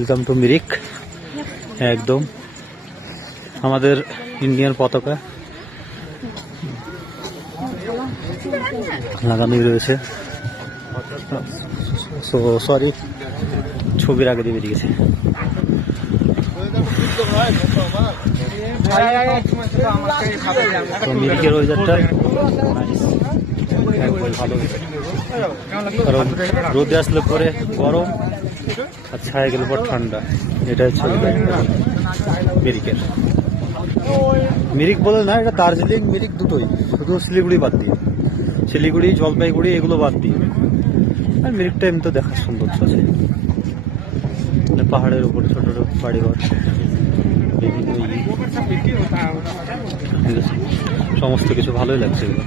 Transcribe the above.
Welcome to Mirik. একদম আমাদের Indian পতাকা লাগানোই রয়েছে। সো সরি, ছবির আগে দিয়ে বেরিয়ে গেছে। তো মিরিকের ওয়েদারটা ভালো, কারণ রোদে আসলে পরে গরম আর ছায়া গেলে পর ঠান্ডা। এটা হচ্ছে মিরিকের। মিরিক বলে না, এটা দার্জিলিং মিরিক দুটোই, শুধু শিলিগুড়ি বাদ দিয়ে, শিলিগুড়ি জলপাইগুড়ি এগুলো বাদ দিয়ে। আর মিরিকটা এমনি তো দেখার সৌন্দর্য আছে, মানে পাহাড়ের উপরে ছোট ছোট বাড়িঘর, সমস্ত কিছু ভালোই লাগছে এগুলো।